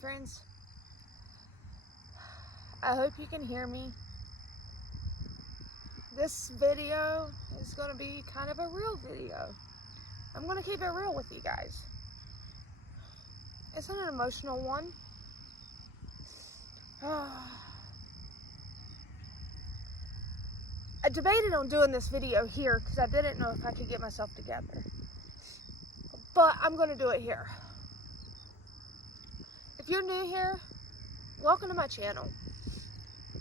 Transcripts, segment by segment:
friends. I hope you can hear me. This video is going to be kind of a real video. I'm going to keep it real with you guys. It's an emotional one. I debated on doing this video here because I didn't know if I could get myself together. But I'm going to do it here. If you're new here, welcome to my channel.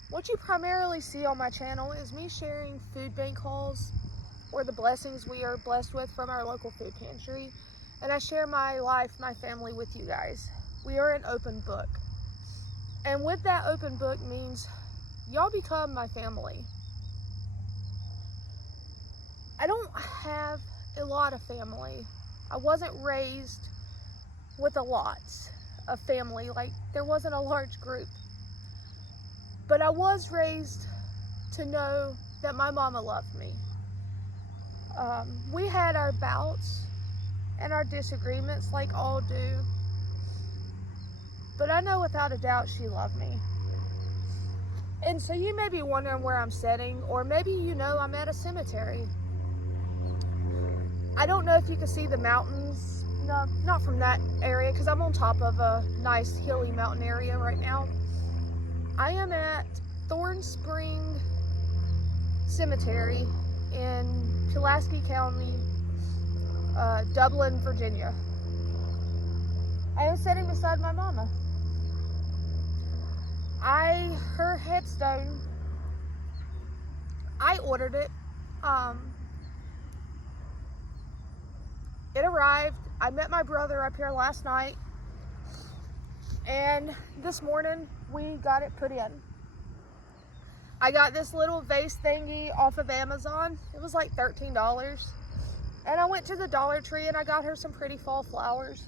What you primarily see on my channel is me sharing food bank hauls or the blessings we are blessed with from our local food pantry. And I share my life, my family with you guys. We are an open book. And with that open book means y'all become my family. I don't have a lot of family. I wasn't raised with a lot of family. Like, there wasn't a large group. But I was raised to know that my mama loved me. We had our bouts and our disagreements like all do. But I know without a doubt she loved me. And so you may be wondering where I'm sitting, or maybe you know I'm at a cemetery. I don't know if you can see the mountains. No, not from that area, because I'm on top of a nice hilly mountain area right now. I am at Thorn Spring Cemetery in Pulaski County, Dublin, Virginia. I am sitting beside my mama. Her headstone, I ordered it. It arrived. I met my brother up here last night, and this morning we got it put in. I got this little vase thingy off of Amazon. It was like $13. And I went to the Dollar Tree and I got her some pretty fall flowers.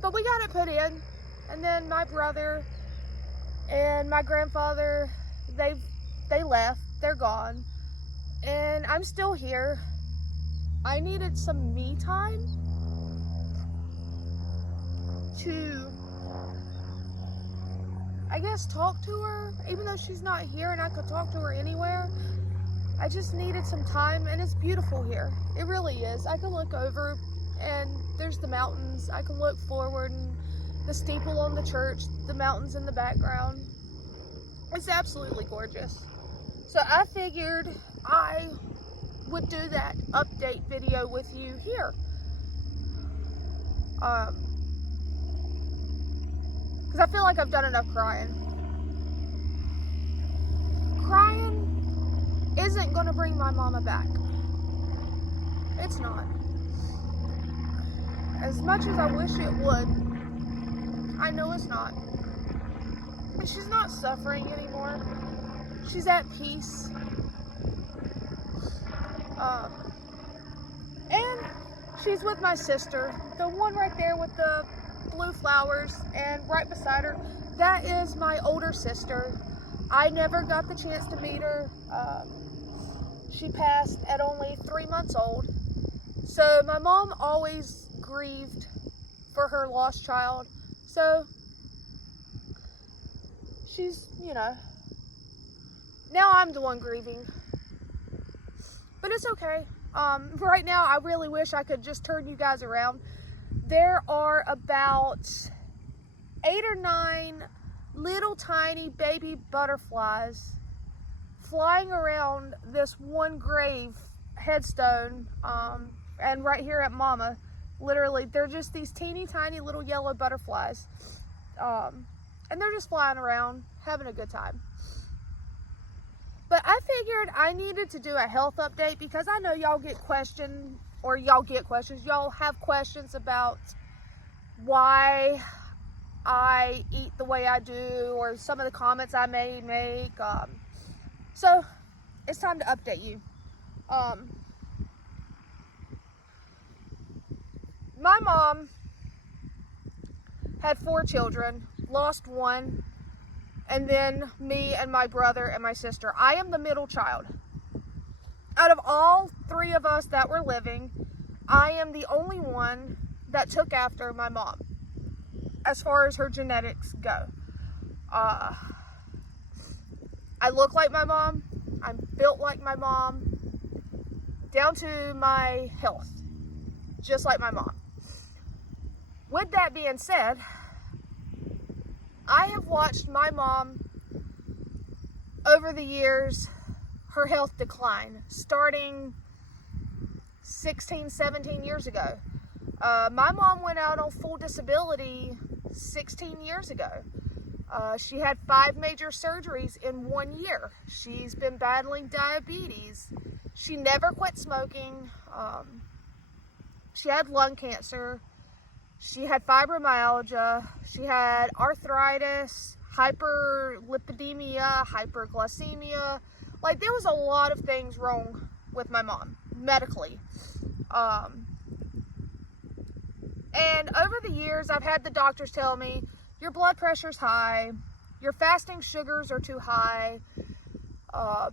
But we got it put in, and then my brother and my grandfather, they left. They're gone. And I'm still here. I needed some me time to, I guess, talk to her, even though she's not here and I could talk to her anywhere. I just needed some time, and it's beautiful here. It really is. I can look over and there's the mountains. I can look forward and the steeple on the church, the mountains in the background. It's absolutely gorgeous. So I figured I would do that update video with you here. Because I feel like I've done enough crying. Crying isn't going to bring my mama back. It's not. As much as I wish it would, I know it's not. And she's not suffering anymore. She's at peace. And she's with my sister, the one right there with the blue flowers, and right beside her, that is my older sister. I never got the chance to meet her. She passed at only 3 months old. So my mom always grieved for her lost child. So she's, you know, now I'm the one grieving. But it's okay. Right now, I really wish I could just turn you guys around. There are about 8 or 9 little tiny baby butterflies flying around this one grave headstone, and right here at Mama. Literally, they're just these teeny tiny little yellow butterflies, and they're just flying around having a good time. But I figured I needed to do a health update because I know y'all get questions, y'all have questions about why I eat the way I do, or some of the comments I may make. So it's time to update you. My mom had 4 children, lost 1, and then me and my brother and my sister. I am the middle child. Out of all 3 of us that were living, I am the only one that took after my mom as far as her genetics go. I look like my mom. I'm built like my mom, down to my health, just like my mom. With that being said, I have watched my mom over the years, her health decline, starting 16, 17 years ago. My mom went out on full disability 16 years ago. She had 5 major surgeries in 1 year. She's been battling diabetes. She never quit smoking. She had lung cancer. She had fibromyalgia. She had arthritis, hyperlipidemia, hyperglycemia. Like, there was a lot of things wrong with my mom, medically. And over the years, I've had the doctors tell me, your blood pressure's high, your fasting sugars are too high, all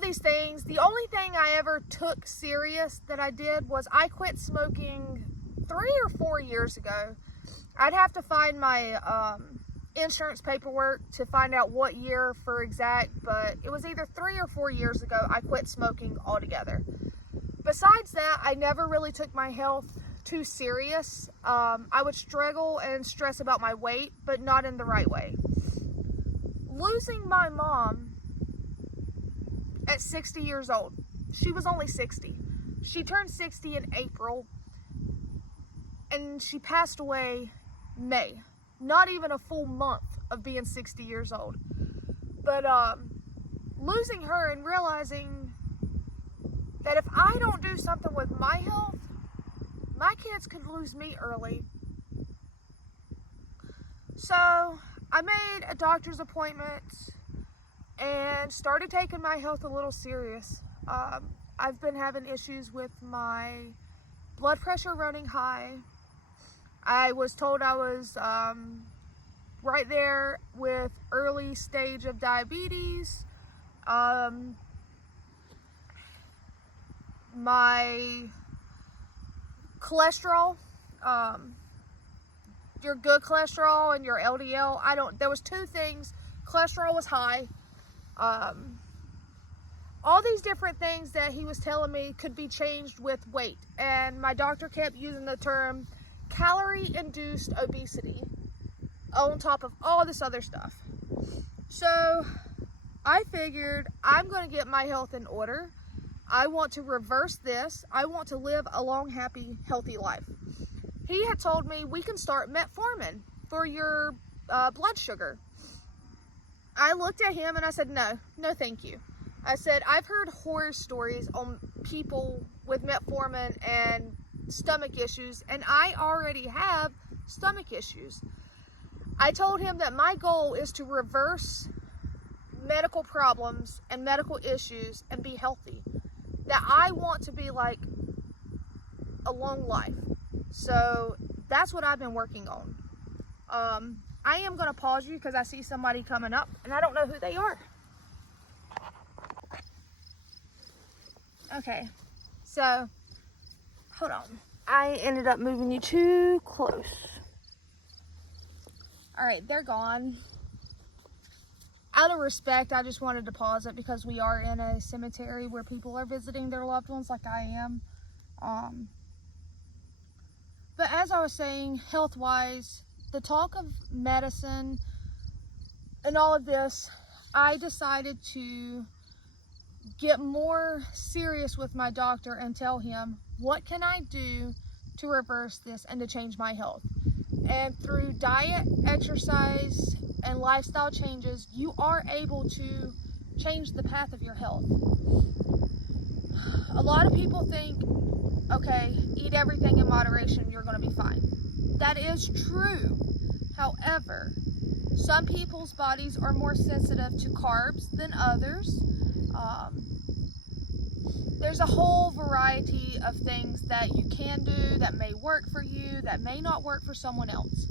these things. The only thing I ever took serious that I did was I quit smoking 3 or 4 years ago. I'd have to find my insurance paperwork to find out what year for exact, but it was either 3 or 4 years ago I quit smoking altogether. Besides that, I never really took my health too serious. I would struggle and stress about my weight, but not in the right way. Losing my mom at 60 years old. She was only 60. She turned 60 in April, and she passed away May. Not even a full month of being 60 years old. But losing her and realizing that if I don't do something with my health, my kids could lose me early. So I made a doctor's appointment and started taking my health a little serious. I've been having issues with my blood pressure running high. I was told I was right there with early stage of diabetes. My cholesterol, your good cholesterol and your LDL, there was 2 things. Cholesterol was high. All these different things that he was telling me could be changed with weight. And my doctor kept using the term calorie-induced obesity on top of all this other stuff. So I figured I'm going to get my health in order. I want to reverse this. I want to live a long, happy, healthy life. He had told me we can start metformin for your blood sugar. I looked at him and I said, no thank you. I said, I've heard horror stories on people with metformin and stomach issues, and I already have stomach issues. I told him that my goal is to reverse medical problems and medical issues and be healthy. That I want to be like a long life. So that's what I've been working on. I am going to pause you because I see somebody coming up and I don't know who they are. Okay, so hold on. I ended up moving you too close. All right, they're gone. Out of respect, I just wanted to pause it because we are in a cemetery where people are visiting their loved ones like I am. But as I was saying, health-wise, the talk of medicine and all of this, I decided to get more serious with my doctor and tell him, what can I do to reverse this and to change my health? And through diet, exercise, and lifestyle changes, you are able to change the path of your health. A lot of people think, okay, eat everything in moderation, you're going to be fine. That is true. However, some people's bodies are more sensitive to carbs than others. There's a whole variety of things that you can do that may work for you, that may not work for someone else.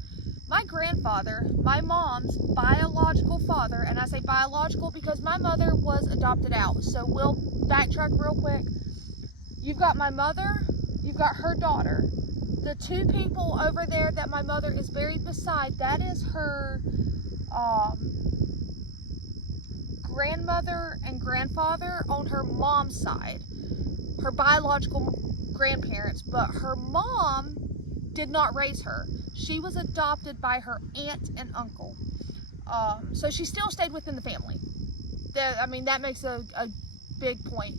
My grandfather, my mom's biological father, and I say biological because my mother was adopted out, so we'll backtrack real quick. You've got my mother, you've got her daughter. The two people over there that my mother is buried beside, that is her grandmother and grandfather on her mom's side, her biological grandparents, but her mom did not raise her. She was adopted by her aunt and uncle. So she still stayed within the family. That makes a big point.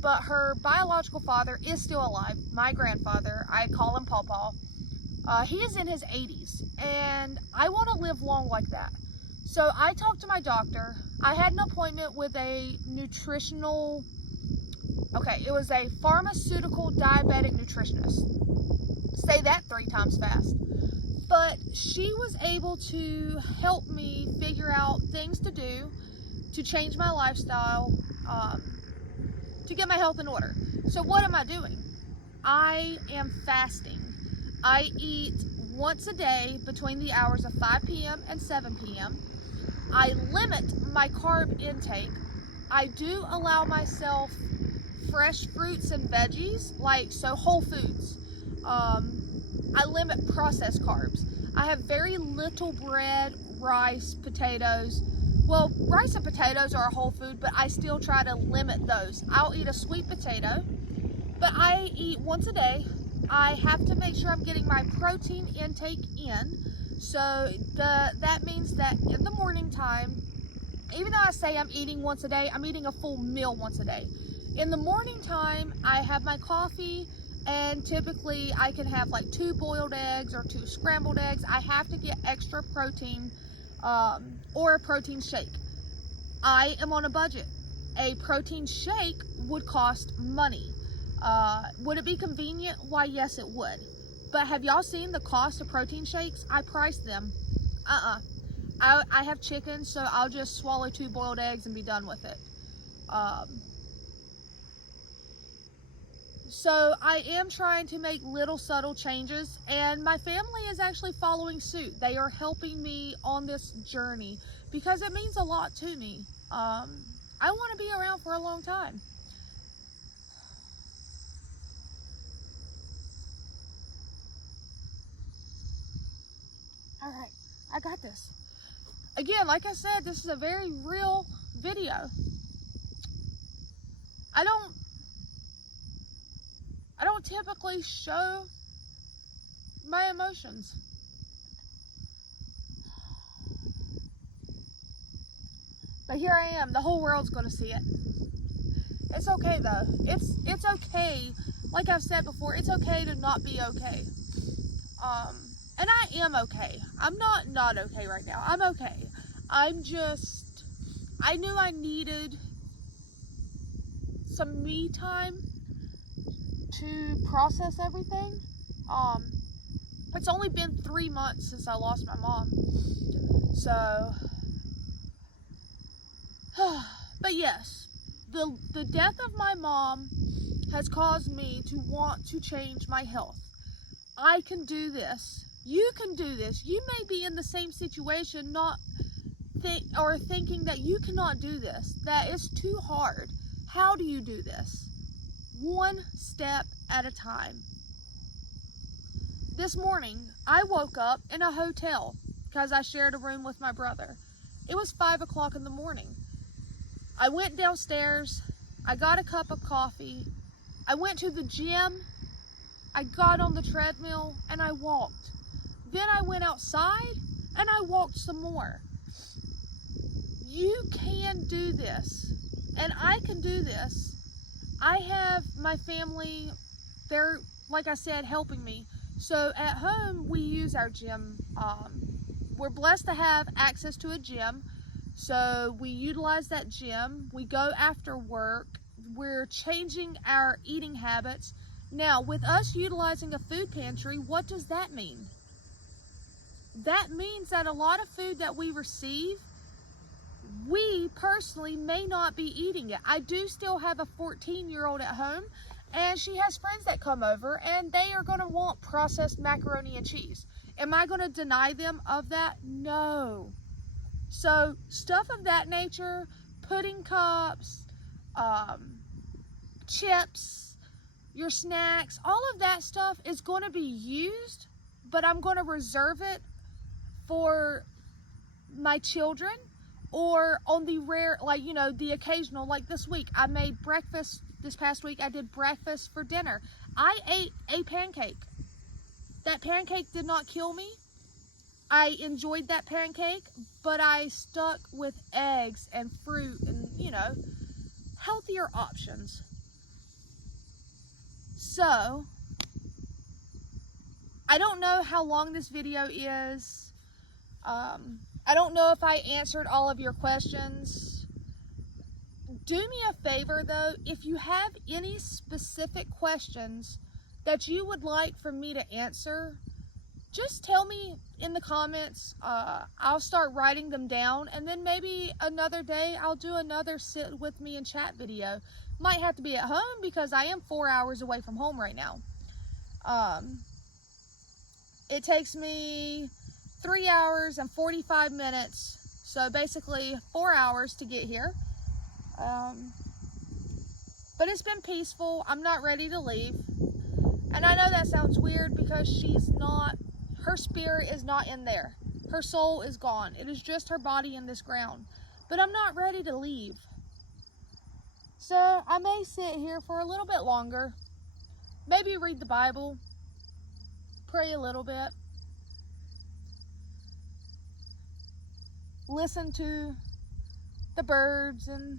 But her biological father is still alive. My grandfather, I call him Pawpaw. He is in his 80s, and I want to live long like that. So I talked to my doctor. I had an appointment with a it was a pharmaceutical diabetic nutritionist. Say that 3 times fast. But she was able to help me figure out things to do to change my lifestyle, to get my health in order. So what am I doing? I am fasting. I eat once a day between the hours of 5 p.m. and 7 p.m. I limit my carb intake. I do allow myself fresh fruits and veggies, so whole foods. I limit processed carbs. I have very little bread, rice, potatoes. Well, rice and potatoes are a whole food, but I still try to limit those. I'll eat a sweet potato, but I eat once a day. I have to make sure I'm getting my protein intake in. So that means that in the morning time, even though I say I'm eating once a day, I'm eating a full meal once a day. In the morning time, I have my coffee, and typically I can have 2 boiled eggs or 2 scrambled eggs. I have to get extra protein, or a protein shake. I am on a budget. A protein shake would cost money. Would it be convenient? Why, yes, it would. But have y'all seen the cost of protein shakes? I priced them. I have chicken, so I'll just swallow 2 boiled eggs and be done with it. So I am trying to make little subtle changes, and my family is actually following suit. They are helping me on this journey because it means a lot to me. I want to be around for a long time. All right, I got this. Again, like I said, this is a very real video. I don't typically show my emotions. But here I am. The whole world's going to see it. It's okay though. It's okay. Like I've said before, it's okay to not be okay. And I am okay. I'm not okay right now. I'm okay. I knew I needed some me time to process everything. It's only been 3 months since I lost my mom. So, but yes, the death of my mom has caused me to want to change my health. I can do this. You can do this. You may be in the same situation, thinking that you cannot do this, that it's too hard. How do you do this? One step at a time. This morning, I woke up in a hotel because I shared a room with my brother. It was 5 o'clock in the morning. I went downstairs. I got a cup of coffee. I went to the gym. I got on the treadmill and I walked. Then I went outside and I walked some more. You can do this, and I can do this. I have my family, they're, like I said, helping me. So at home, we use our gym. We're blessed to have access to a gym. So we utilize that gym. We go after work. We're changing our eating habits. Now, with us utilizing a food pantry, what does that mean? That means that a lot of food that we receive, we personally may not be eating it. I do still have a 14-year-old at home, and she has friends that come over, and they are going to want processed macaroni and cheese. Am I going to deny them of that? No. So stuff of that nature, pudding cups, chips, your snacks, all of that stuff is going to be used, but I'm going to reserve it for my children, or on the rare, like, you know, the occasional, like this week, I made breakfast. This past week, I did breakfast for dinner. I ate a pancake. That pancake did not kill me. I enjoyed that pancake, but I stuck with eggs and fruit and, you know, healthier options. So, I don't know how long this video is. I don't know if I answered all of your questions. Do me a favor though, if you have any specific questions that you would like for me to answer, just tell me in the comments. I'll start writing them down, and then maybe another day I'll do another sit with me and chat video. Might have to be at home because I am 4 hours away from home right now. It takes me 3 hours and 45 minutes, so basically 4 hours to get here. But it's been peaceful. I'm not ready to leave. And I know that sounds weird because her spirit is not in there. Her soul is gone. It is just her body in this ground. But I'm not ready to leave. So I may sit here for a little bit longer. Maybe read the Bible. Pray a little bit. Listen to the birds, and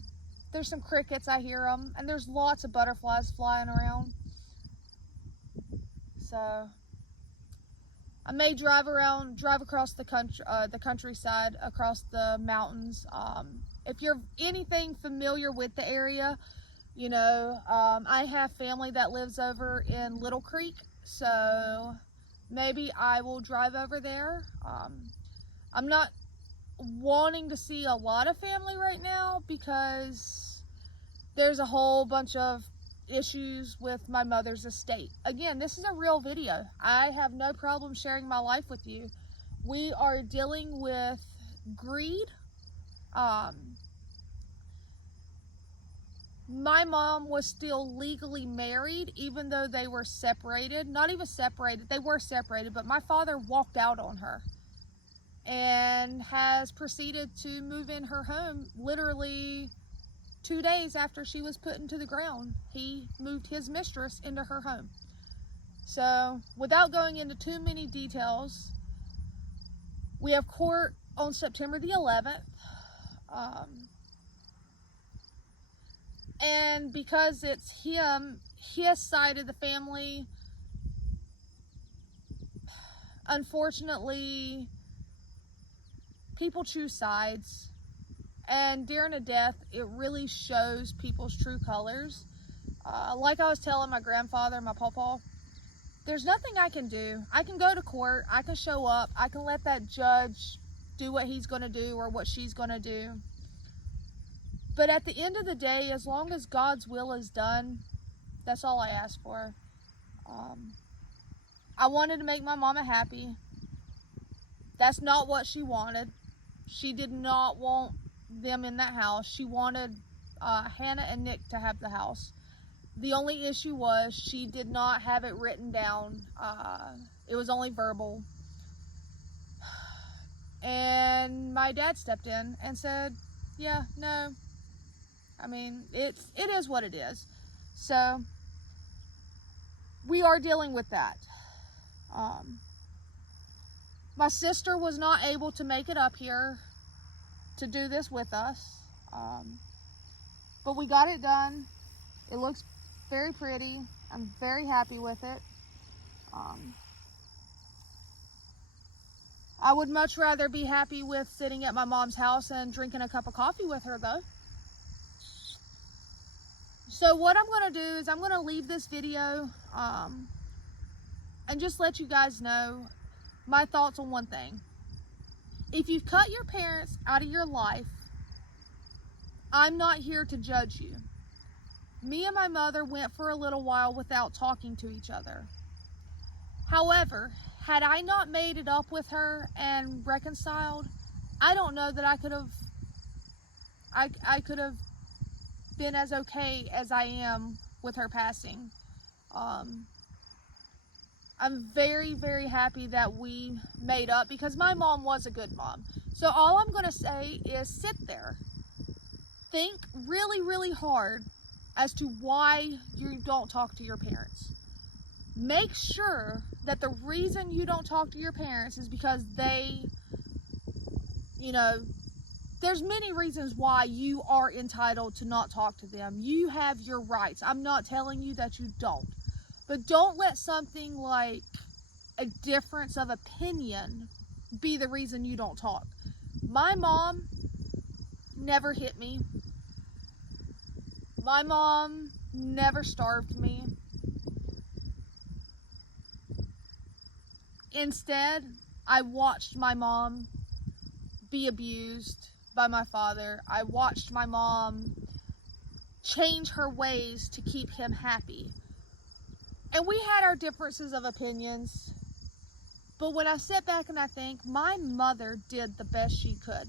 there's some crickets, I hear them, and there's lots of butterflies flying around. So I may drive across the countryside, across the mountains. If you're anything familiar with the area, you know, I have family that lives over in Little Creek, so maybe I will drive over there. I'm not wanting to see a lot of family right now because there's a whole bunch of issues with my mother's estate. Again, this is a real video. I have no problem sharing my life with you. We are dealing with greed. My mom was still legally married even though they were separated. Not even separated, they were separated, but my father walked out on her and has proceeded to move in her home literally 2 days after she was put into the ground. He moved his mistress into her home. So without going into too many details, we have court on September the 11th. And because it's him, his side of the family, unfortunately, people choose sides, and during a death, it really shows people's true colors. Like I was telling my grandfather, my pawpaw, there's nothing I can do. I can go to court, I can show up, I can let that judge do what he's going to do or what she's going to do. But at the end of the day, as long as God's will is done, that's all I ask for. I wanted to make my mama happy. That's not what she wanted. She did not want them in that house. She wanted Hannah and Nick to have the house. The only issue was she did not have it written down. It was only verbal. And my dad stepped in and said, yeah, no. I mean, it is what it is. So we are dealing with that. My sister was not able to make it up here to do this with us. But we got it done. It looks very pretty. I'm very happy with it. I would much rather be happy with sitting at my mom's house and drinking a cup of coffee with her though. So what I'm going to do is I'm going to leave this video and just let you guys know my thoughts on one thing. If you've cut your parents out of your life, I'm not here to judge you. Me and my mother went for a little while without talking to each other. However, had I not made it up with her and reconciled, I don't know that I could have been as okay as I am with her passing. I'm very, very happy that we made up, because my mom was a good mom. So all I'm going to say is sit there. Think really, really hard as to why you don't talk to your parents. Make sure that the reason you don't talk to your parents is because they, you know, there's many reasons why you are entitled to not talk to them. You have your rights. I'm not telling you that you don't. But don't let something like a difference of opinion be the reason you don't talk. My mom never hit me. My mom never starved me. Instead, I watched my mom be abused by my father. I watched my mom change her ways to keep him happy. And we had our differences of opinions. But when I sit back and I think, my mother did the best she could.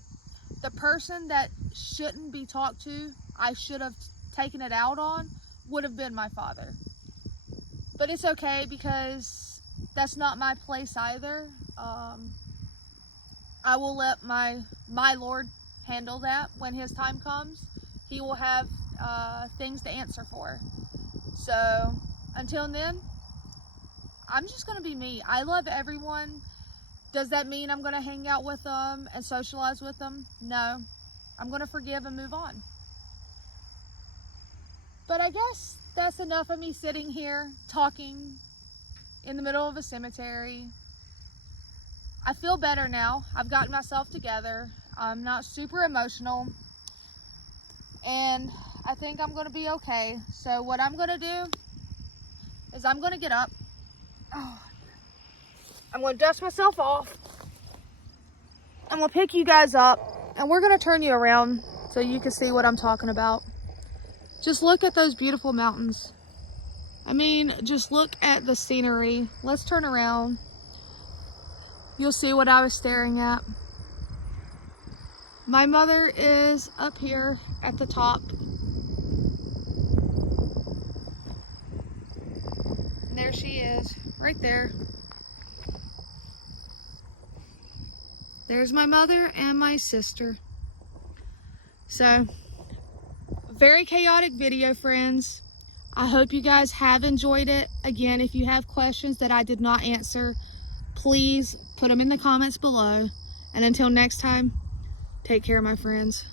The person that shouldn't be talked to, I should have taken it out on, would have been my father. But it's okay, because that's not my place either. I will let my Lord handle that when his time comes. He will have things to answer for. So until then, I'm just going to be me. I love everyone. Does that mean I'm going to hang out with them and socialize with them? No. I'm going to forgive and move on. But I guess that's enough of me sitting here talking in the middle of a cemetery. I feel better now. I've gotten myself together. I'm not super emotional. And I think I'm going to be okay. So what I'm going to do is I'm going to get up. I'm going to dust myself off. I'm going to pick you guys up. And we're going to turn you around so you can see what I'm talking about. Just look at those beautiful mountains. I mean, just look at the scenery. Let's turn around. You'll see what I was staring at. My mother is up here at the top. And there she is, right there. There's my mother and my sister. So, very chaotic video, friends. I hope you guys have enjoyed it. Again, if you have questions that I did not answer, please put them in the comments below. And until next time, take care, my friends.